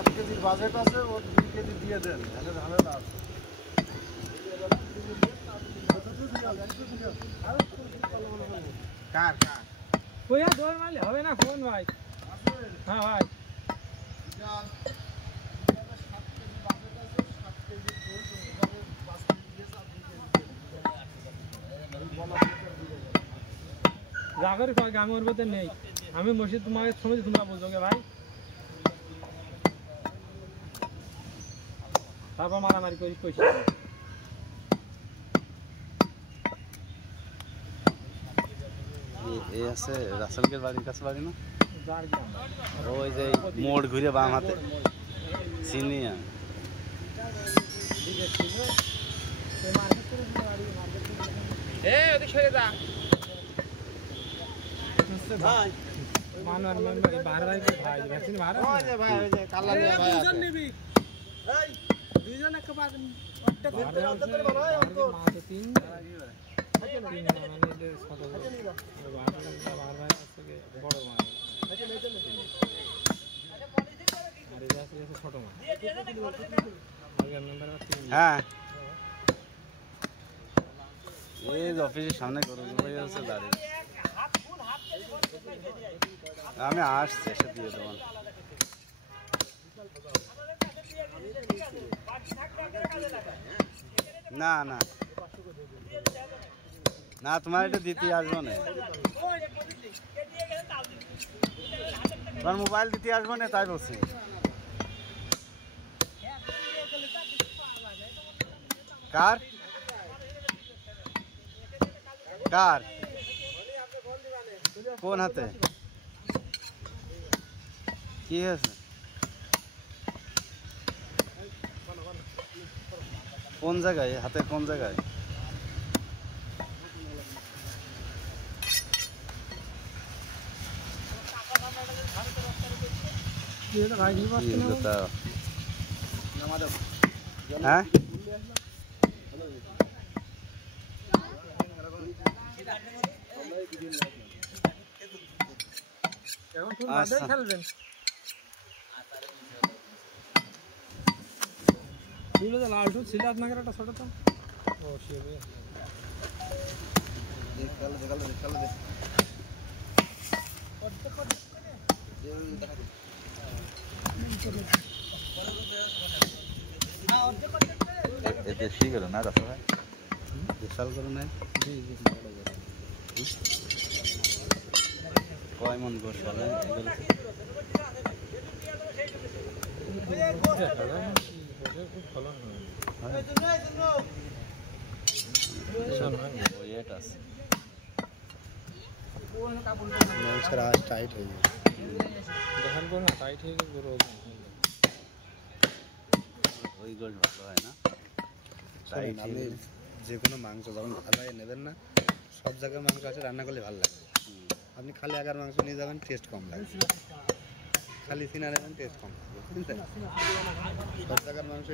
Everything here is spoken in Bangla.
7 কেজির বাজেট আছে, ওর 2 কেজি দিয়ে দেন, তাহলে ঝামেলা আছে। কার কার ওই আর দৌড় মারলে হবে না ফোন ভাই। হ্যাঁ ভাই জাগর কয় আমি ওর মধ্যে নেই, আমি মসজিদ তোমাকে সময় তোমরা বলছো ভাই, তারপর মারামারি করি কইছি। এই আছে রাসেলকের বাড়ির কাছে বাড়ি না, ওই যে মোড় ঘুরে বাম হাতে চিনি আমি। হ্যাঁ এই অফিসের সামনে দাঁড়িয়ে আমি আসছি, এসে দিয়ে দেবো। না না না, তোমার এটা দিতে আসবো না, তোমার মোবাইল দিতে আসবো না, তাই বলছি। কার কার কোন হাতে কি হয়েছে, কোন জায়গায় হাতে, কোন জায়গায়? হ্যাঁ খেলবেন লালটু ছিল আপনাকে একটা ছোট তো দেশি গেল না রাস্তা ভাই, বিশাল করে নাই কয় মন গোস হবে এগুলো? টাইট হয়ে যায়, ওই গোল ভালো হয় না। আপনি যে কোনো মাংস যখন ভালো নেবেন না, সব জায়গায় মাংস আছে রান্না করলে ভালো লাগে। আপনি খালি আগার মাংস নিয়ে যাবেন, টেস্ট কম লাগবে, খালি সিনা নেবেন টেস্ট কম লাগবে, সব জায়গার মাংস